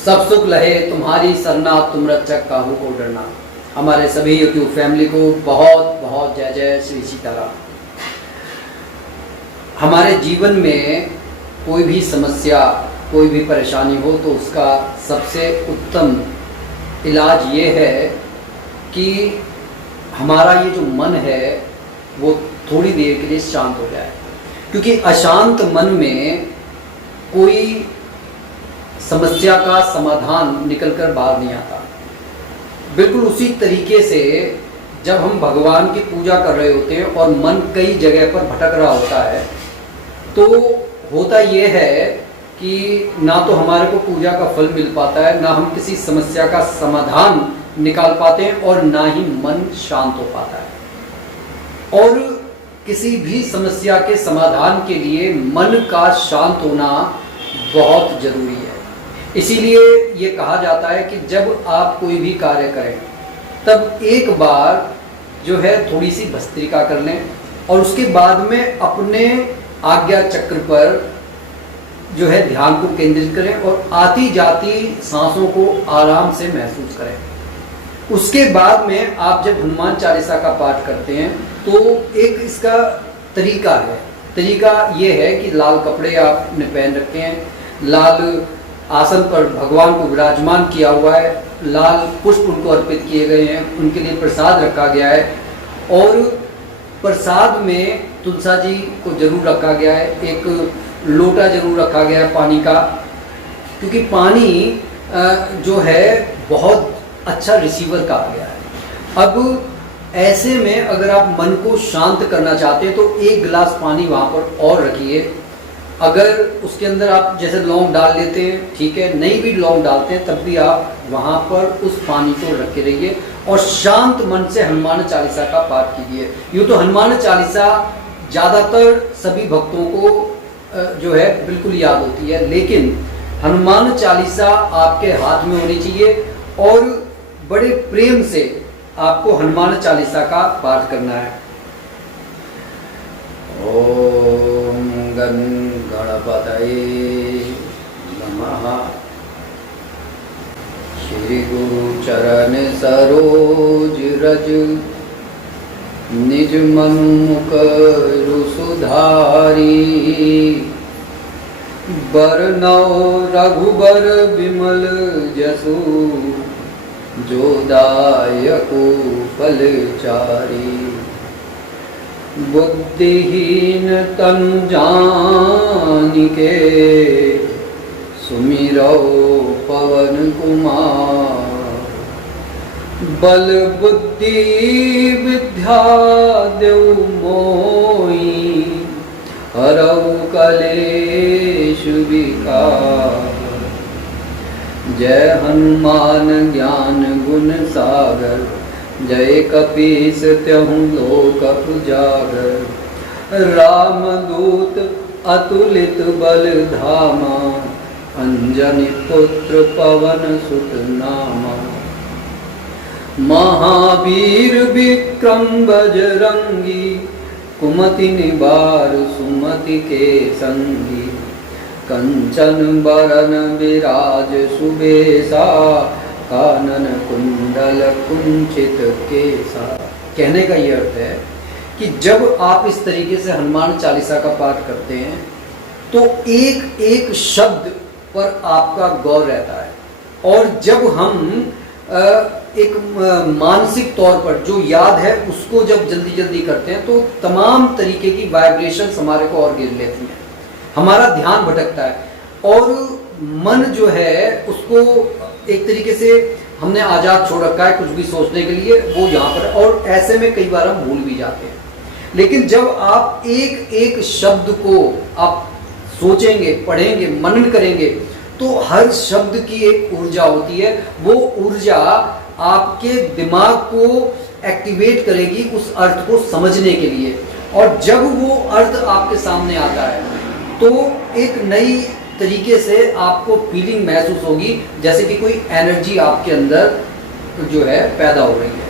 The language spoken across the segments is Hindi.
सब सुख लहे तुम्हारी सरना, तुम रक्षक काहू को डरना। हमारे सभी यूट्यूब फैमिली को बहुत बहुत जय जय श्री सीताराम। हमारे जीवन में कोई भी समस्या, कोई भी परेशानी हो तो उसका सबसे उत्तम इलाज ये है कि हमारा ये जो मन है वो थोड़ी देर के लिए शांत हो जाए, क्योंकि अशांत मन में कोई समस्या का समाधान निकलकर बाहर नहीं आता। बिल्कुल उसी तरीके से जब हम भगवान की पूजा कर रहे होते हैं और मन कई जगह पर भटक रहा होता है, तो होता ये है कि ना तो हमारे को पूजा का फल मिल पाता है, ना हम किसी समस्या का समाधान निकाल पाते हैं और ना ही मन शांत हो पाता है। और किसी भी समस्या के समाधान के लिए मन का शांत होना बहुत जरूरी है। इसीलिए ये कहा जाता है कि जब आप कोई भी कार्य करें तब एक बार जो है थोड़ी सी भस्त्रिका कर लें और उसके बाद में अपने आज्ञा चक्र पर जो है ध्यान को केंद्रित करें और आती जाती सांसों को आराम से महसूस करें। उसके बाद में आप जब हनुमान चालीसा का पाठ करते हैं तो एक इसका तरीका है। तरीका ये है कि लाल कपड़े आपने पहन रखे हैं, लाल आसन पर भगवान को विराजमान किया हुआ है, लाल पुष्प उनको अर्पित किए गए हैं, उनके लिए प्रसाद रखा गया है और प्रसाद में तुलसा जी को जरूर रखा गया है, एक लोटा जरूर रखा गया है पानी का, क्योंकि पानी जो है बहुत अच्छा रिसीवर कहा गया है। अब ऐसे में अगर आप मन को शांत करना चाहते हैं तो एक गिलास पानी वहाँ पर और रखिए। अगर उसके अंदर आप जैसे लौंग डाल लेते हैं ठीक है, नहीं भी लौंग डालते हैं तब भी आप वहाँ पर उस पानी को रखे रहिए और शांत मन से हनुमान चालीसा का पाठ कीजिए। यूँ तो हनुमान चालीसा ज़्यादातर सभी भक्तों को जो है बिल्कुल याद होती है, लेकिन हनुमान चालीसा आपके हाथ में होनी चाहिए और बड़े प्रेम से आपको हनुमान चालीसा का पाठ करना है। ओम गण गणपतये नमः। श्री गुरु चरण सरोज रज, निज मनु मुकुर सुधारी। बरनौ रघुबर बिमल जसु, जो दायको फलचारी। बुद्धिहीन तनु जानिके, सुमिरौ पवन कुमार। बल बुद्धि विद्या देउ मोहि, हरऊ कलेश विकार। जय हनुमान ज्ञान गुण सागर, जय कपीस त्यहु लोक उजागर। रामदूत अतुलित बल धामा, अंजनी पुत्र पवन सुत नामा। महावीर विक्रम बजरंगी, कुमति निवार सुमति के संगी। कंचन बरन विराज सुबेसा, कानन कुंडल कुंचित केसा। कहने का ये अर्थ है कि जब आप इस तरीके से हनुमान चालीसा का पाठ करते हैं तो एक एक शब्द पर आपका गौर रहता है और जब हम एक मानसिक तौर पर जो याद है उसको जब जल्दी जल्दी करते हैं तो तमाम तरीके की वाइब्रेशंस हमारे को और गिर लेती हैं, हमारा ध्यान भटकता है और मन जो है उसको एक तरीके से हमने आज़ाद छोड़ रखा है कुछ भी सोचने के लिए, वो यहाँ पर और ऐसे में कई बार हम भूल भी जाते हैं। लेकिन जब आप एक एक शब्द को आप सोचेंगे, पढ़ेंगे, मनन करेंगे तो हर शब्द की एक ऊर्जा होती है। वो ऊर्जा आपके दिमाग को एक्टिवेट करेगी उस अर्थ को समझने के लिए, और जब वो अर्थ आपके सामने आता है तो एक नई तरीके से आपको फीलिंग महसूस होगी, जैसे कि कोई एनर्जी आपके अंदर जो है पैदा हो रही है।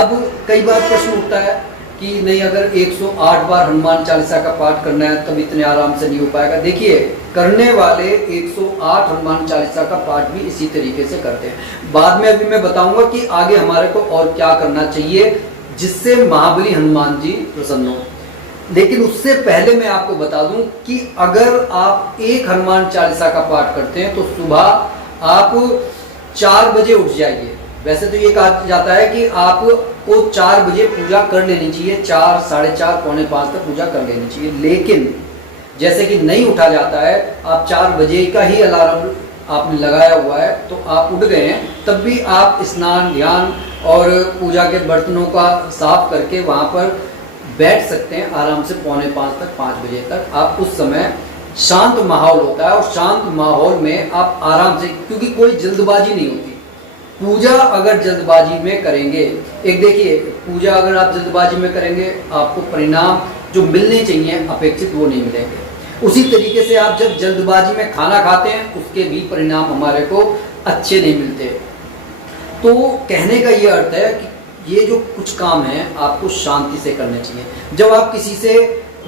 अब कई बार प्रश्न उठता है कि नहीं अगर 108 बार हनुमान चालीसा का पाठ करना है तब इतने आराम से नहीं हो पाएगा। देखिए करने वाले 108 हनुमान चालीसा का पाठ भी इसी तरीके से करते हैं। बाद में अभी मैं बताऊंगा कि आगे हमारे को और क्या करना चाहिए जिससे महाबली हनुमान जी प्रसन्न हो। लेकिन उससे पहले मैं आपको बता दूं कि अगर आप एक हनुमान चालीसा का पाठ करते हैं तो सुबह आप 4 बजे उठ जाइए। वैसे तो ये कहा जाता है कि आपको 4 बजे पूजा कर लेनी चाहिए, 4, साढ़े 4, पौने 5 तक पूजा कर लेनी चाहिए। लेकिन जैसे कि नहीं उठा जाता है, आप 4 बजे का ही अलार्म आपने लगाया हुआ है तो आप उठ गए हैं, तब भी आप स्नान ध्यान और पूजा के बर्तनों का साफ करके वहाँ पर बैठ सकते हैं आराम से पौने 5 तक, 5 बजे तक। आप उस समय शांत माहौल होता है और शांत माहौल में आप आराम से, क्योंकि कोई जल्दबाजी नहीं होती। पूजा अगर जल्दबाजी में करेंगे, एक देखिए पूजा अगर आप जल्दबाजी में करेंगे आपको परिणाम जो मिलने चाहिए अपेक्षित वो नहीं मिलेंगे। उसी तरीके से आप जब जल्दबाजी में खाना खाते हैं उसके भी परिणाम हमारे को अच्छे नहीं मिलते। तो कहने का ये अर्थ है कि ये जो कुछ काम है आपको शांति से करने चाहिए। जब आप किसी से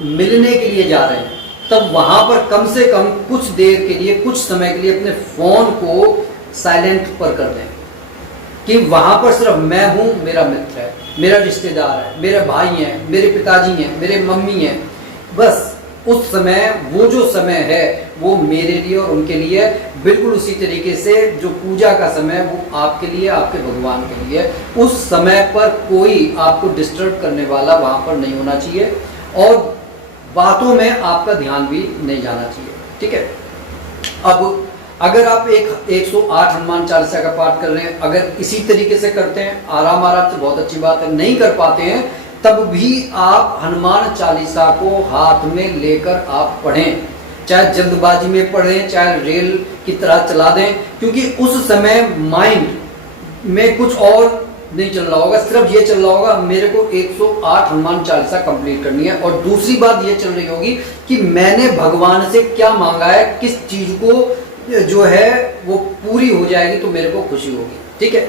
मिलने के लिए जा रहे हैं तब वहाँ पर कम से कम कुछ देर के लिए, कुछ समय के लिए अपने फ़ोन को साइलेंट पर कर दें कि वहाँ पर सिर्फ मैं हूँ, मेरा मित्र है, मेरा रिश्तेदार है, मेरे भाई हैं, मेरे पिताजी हैं, मेरे मम्मी हैं। बस उस समय वो जो समय है वो मेरे लिए और उनके लिए, बिल्कुल उसी तरीके से जो पूजा का समय वो आपके लिए, आपके भगवान के लिए। उस समय पर कोई आपको डिस्टर्ब करने वाला वहाँ पर नहीं होना चाहिए और बातों में आपका ध्यान भी नहीं जाना चाहिए। ठीक है। अब अगर आप 108 हनुमान चालीसा का पाठ कर रहे हैं, अगर इसी तरीके से करते हैं आराम से, बहुत अच्छी बात है। नहीं कर पाते हैं तब भी आप हनुमान चालीसा को हाथ में लेकर आप पढ़ें, चाहे जल्दबाजी में पढ़ें, चाहे रेल की तरह चला दें, क्योंकि उस समय माइंड में कुछ और नहीं चल रहा होगा, सिर्फ ये चल रहा होगा मेरे को 108 हनुमान चालीसा कंप्लीट करनी है। और दूसरी बात ये चल रही होगी कि मैंने भगवान से क्या मांगा है, किस चीज को जो है वो पूरी हो जाएगी तो मेरे को खुशी होगी। ठीक है।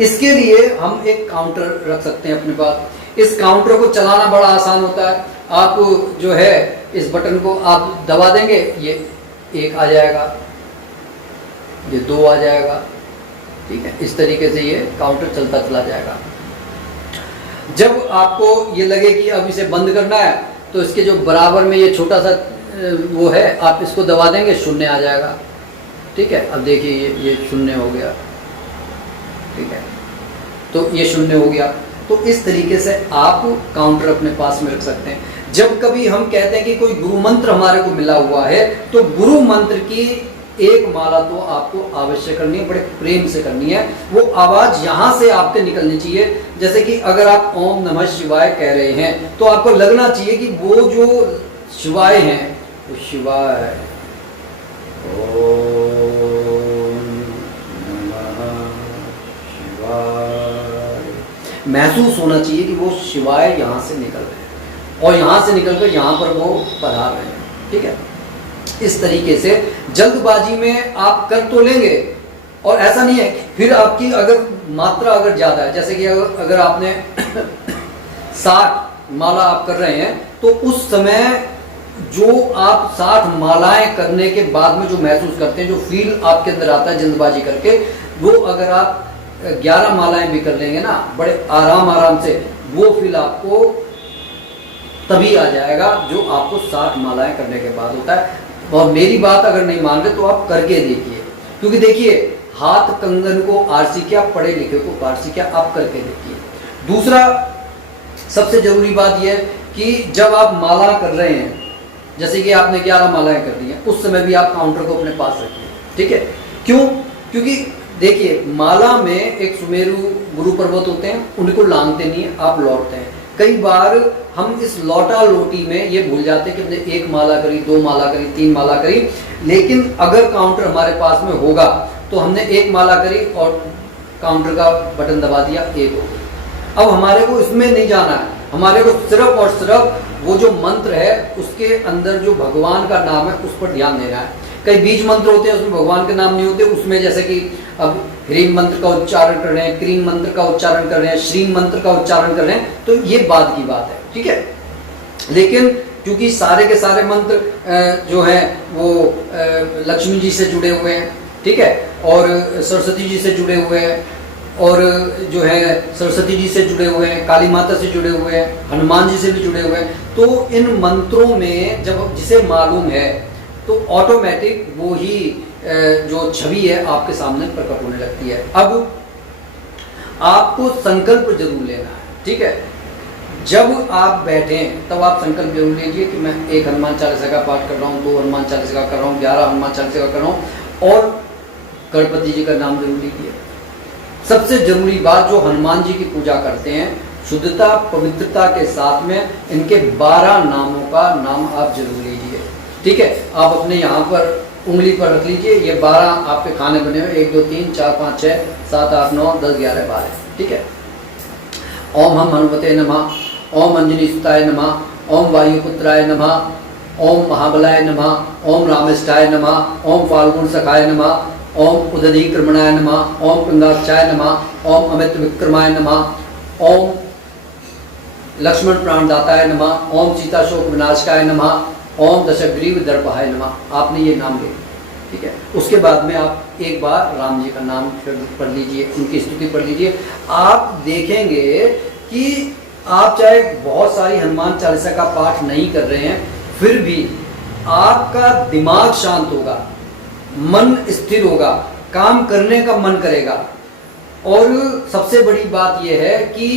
इसके लिए हम एक काउंटर रख सकते हैं अपने पास। इस काउंटर को चलाना बड़ा आसान होता है। आप जो है इस बटन को आप दबा देंगे, ये 1 आ जाएगा, ये 2 आ जाएगा। ठीक है। इस तरीके से ये काउंटर चलता चला जाएगा। जब आपको ये लगे कि अब इसे बंद करना है तो इसके जो बराबर में ये छोटा सा वो है, आप इसको दबा देंगे, 0 आ जाएगा। ठीक है। अब देखिए ये 0 हो गया। ठीक है। तो ये 0 हो गया। तो इस तरीके से आप काउंटर अपने पास में रख सकते हैं। जब कभी हम कहते हैं कि कोई गुरु मंत्र हमारे को मिला हुआ है तो गुरु मंत्र की एक माला तो आपको अवश्य करनी है, बड़े प्रेम से करनी है। वो आवाज यहाँ से आपके निकलनी चाहिए। जैसे कि अगर आप ओम नमः शिवाय कह रहे हैं तो आपको लगना चाहिए कि वो जो शिवाय हैं वो शिवाय, महसूस होना चाहिए कि वो शिवाय यहाँ से निकल रहे हैं और यहाँ से निकलकर यहाँ पर वो पधार रहे हैं। ठीक है। इस तरीके से जल्दबाजी में आप कर तो लेंगे और ऐसा नहीं है फिर आपकी अगर मात्रा अगर ज़्यादा है, जैसे कि अगर आपने 60 माला आप कर रहे हैं तो उस समय जो आप 60 मालाएं करने के बाद में जो महसूस करते हैं, जो फील आपके अंदर आता है जल्दबाजी करके, वो अगर आप 11 मालाएं भी कर लेंगे ना बड़े आराम से, वो फील आपको तभी आ जाएगा जो आपको 60 मालाएं करने के बाद होता है। और मेरी बात अगर नहीं मान रहे तो आप करके देखिए, क्योंकि देखिए हाथ कंगन को आरसी क्या, पढ़े लिखे को पारसी क्या, आप करके देखिए। दूसरा सबसे जरूरी बात यह है कि जब आप माला कर रहे हैं, जैसे कि आपने 11 मालाएं कर दी हैं, उस समय भी आप काउंटर को अपने पास रखिए। ठीक है। क्यों? क्योंकि देखिए माला में एक सुमेरु गुरु पर्वत होते हैं, उनको लांघते नहीं है, आप लौटते हैं। कई बार हम इस लौटा लोटी में ये भूल जाते हैं कि हमने 1 माला करी, 2 माला करी, 3 माला करी, लेकिन अगर काउंटर हमारे पास में होगा तो हमने 1 माला करी और काउंटर का बटन दबा दिया, 1 हो गई। अब हमारे को इसमें नहीं जाना है, हमारे को सिर्फ और सिर्फ वो जो मंत्र है उसके अंदर जो भगवान का नाम है उस पर ध्यान देना है। कई बीज मंत्र होते हैं उसमें भगवान के नाम नहीं होते, उसमें जैसे कि अब ह्रीम मंत्र का उच्चारण कर रहे हैं, क्रीम मंत्र का उच्चारण कर रहे हैं, श्रीम मंत्र का उच्चारण कर रहे हैं, तो ये बाद की बात है। ठीक है। लेकिन क्योंकि सारे के सारे मंत्र जो हैं वो लक्ष्मी जी से जुड़े हुए हैं, ठीक है, और सरस्वती जी से जुड़े हुए हैं, और जो है सरस्वती जी से जुड़े हुए हैं, काली माता से जुड़े हुए हैं, हनुमान जी से भी जुड़े हुए हैं, तो इन मंत्रों में जब जिसे मालूम है तो ऑटोमेटिक वो ही जो छवि है आपके सामने प्रकट होने लगती है। अब आपको संकल्प जरूर लेना है, ठीक है। जब आप बैठें तब आप संकल्प जरूर लीजिए कि मैं 1 हनुमान चालीसा का पाठ कर रहा हूँ, 2 हनुमान चालीसा का कर रहा हूँ, 11 हनुमान चालीसा का कर रहा हूँ, और गणपति जी का नाम जरूर लीजिए। सबसे जरूरी बात, जो हनुमान जी की पूजा करते हैं, शुद्धता पवित्रता के साथ में इनके 12 नामों का नाम आप जरूर लीजिए, ठीक है। आप अपने यहाँ पर उंगली पर रख लीजिए, ये 12 आपके खाने बने हुए, 1 2 3 4 5 6 7 8 9 10 11 12, ठीक है। ओम हम हनुमते नमः, ओम अंजनी सुताय नमः, ओम वायुपुत्राय नमः, ओम महाबलाय नमः, ओम रामेष्ठाय नमः, ओम फाल्गुन सखाय नमः, ओम उदधीक्रमणाय नमः, ओम पिंगाक्षाय नमः, ओम अमित विक्रमाय नमः, ओम लक्ष्मण प्राणदाताय नमः, ओम सीता शोक विनाशकाय नमः, ओम दशग्रीव दर्पहाय नमः। आपने ये नाम ले, ठीक है। उसके बाद में आप एक बार राम जी का नाम पढ़ लीजिए, उनकी स्तुति पढ़ लीजिए। आप देखेंगे कि आप चाहे बहुत सारी हनुमान चालीसा का पाठ नहीं कर रहे हैं, फिर भी आपका दिमाग शांत होगा, मन स्थिर होगा, काम करने का मन करेगा। और सबसे बड़ी बात यह है कि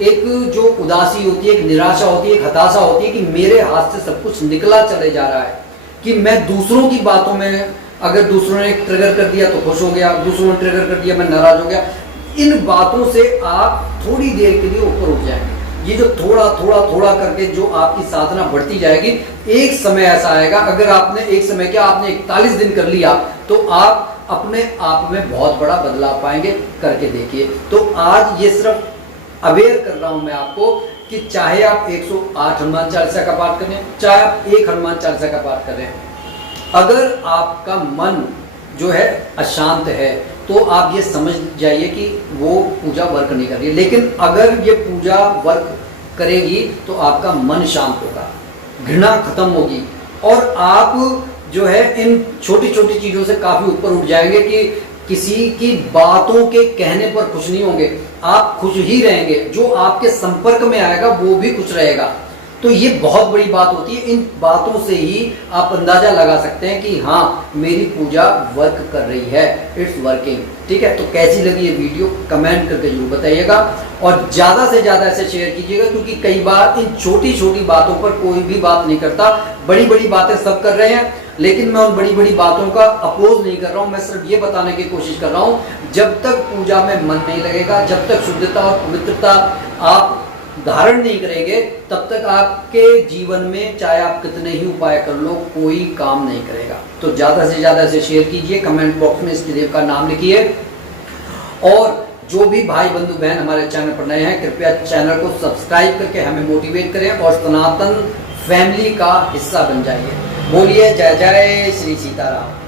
एक जो उदासी होती है, एक निराशा होती है, एक हताशा होती है कि मेरे हाथ से सब कुछ निकला चले जा रहा है, कि मैं दूसरों की बातों में, अगर दूसरों ने ट्रिगर कर दिया तो खुश हो गया, दूसरों ने ट्रिगर कर दिया मैं नाराज हो गया। इन बातों से आप थोड़ी देर के लिए ऊपर उठ जाएंगे। ये जो थोड़ा थोड़ा थोड़ा करके जो आपकी साधना बढ़ती जाएगी, एक समय ऐसा आएगा, अगर आपने एक समय क्या आपने 41 दिन कर लिया तो आप अपने आप में बहुत बड़ा बदलाव पाएंगे। करके देखिए। तो आज ये सिर्फ अवेयर कर रहा हूं मैं आपको कि चाहे आप 108 हनुमान चालीसा का पाठ करें, चाहे आप 1 हनुमान चालीसा का पाठ करें, अगर आपका मन जो है अशांत है तो आप ये समझ जाइए कि वो पूजा वर्क नहीं कर रही है। लेकिन अगर ये पूजा वर्क करेगी तो आपका मन शांत होगा, घृणा खत्म होगी, और आप जो है इन छोटी छोटी चीज़ों से काफ़ी ऊपर उठ जाएंगे कि किसी की बातों के कहने पर खुश नहीं होंगे, आप खुश ही रहेंगे। जो आपके संपर्क में आएगा वो भी खुश रहेगा। तो ये बहुत बड़ी बात होती है। इन बातों से ही आप अंदाजा लगा सकते हैं कि हाँ मेरी पूजा वर्क कर रही है, इट्स वर्किंग, ठीक है। तो कैसी लगी ये वीडियो कमेंट करके जरूर बताइएगा, और ज़्यादा से ज़्यादा ऐसे शेयर कीजिएगा, क्योंकि कई बार इन छोटी छोटी बातों पर कोई भी बात नहीं करता। बड़ी बड़ी बातें सब कर रहे हैं, लेकिन मैं उन बड़ी बड़ी बातों का अपोज नहीं कर रहा हूँ। मैं सिर्फ ये बताने की कोशिश कर रहा हूँ, जब तक पूजा में मन नहीं लगेगा, जब तक शुद्धता और पवित्रता आप धारण नहीं करेंगे, तब तक आपके जीवन में चाहे आप कितने ही उपाय कर लो कोई काम नहीं करेगा। तो ज़्यादा से ज़्यादा इसे शेयर कीजिए, कमेंट बॉक्स में इष्ट देव का नाम लिखिए, और जो भी भाई बंधु बहन हमारे चैनल पर नए हैं कृपया चैनल को सब्सक्राइब करके हमें मोटिवेट करें और सनातन फैमिली का हिस्सा बन जाइए। बोलिए जय जय श्री सीताराम।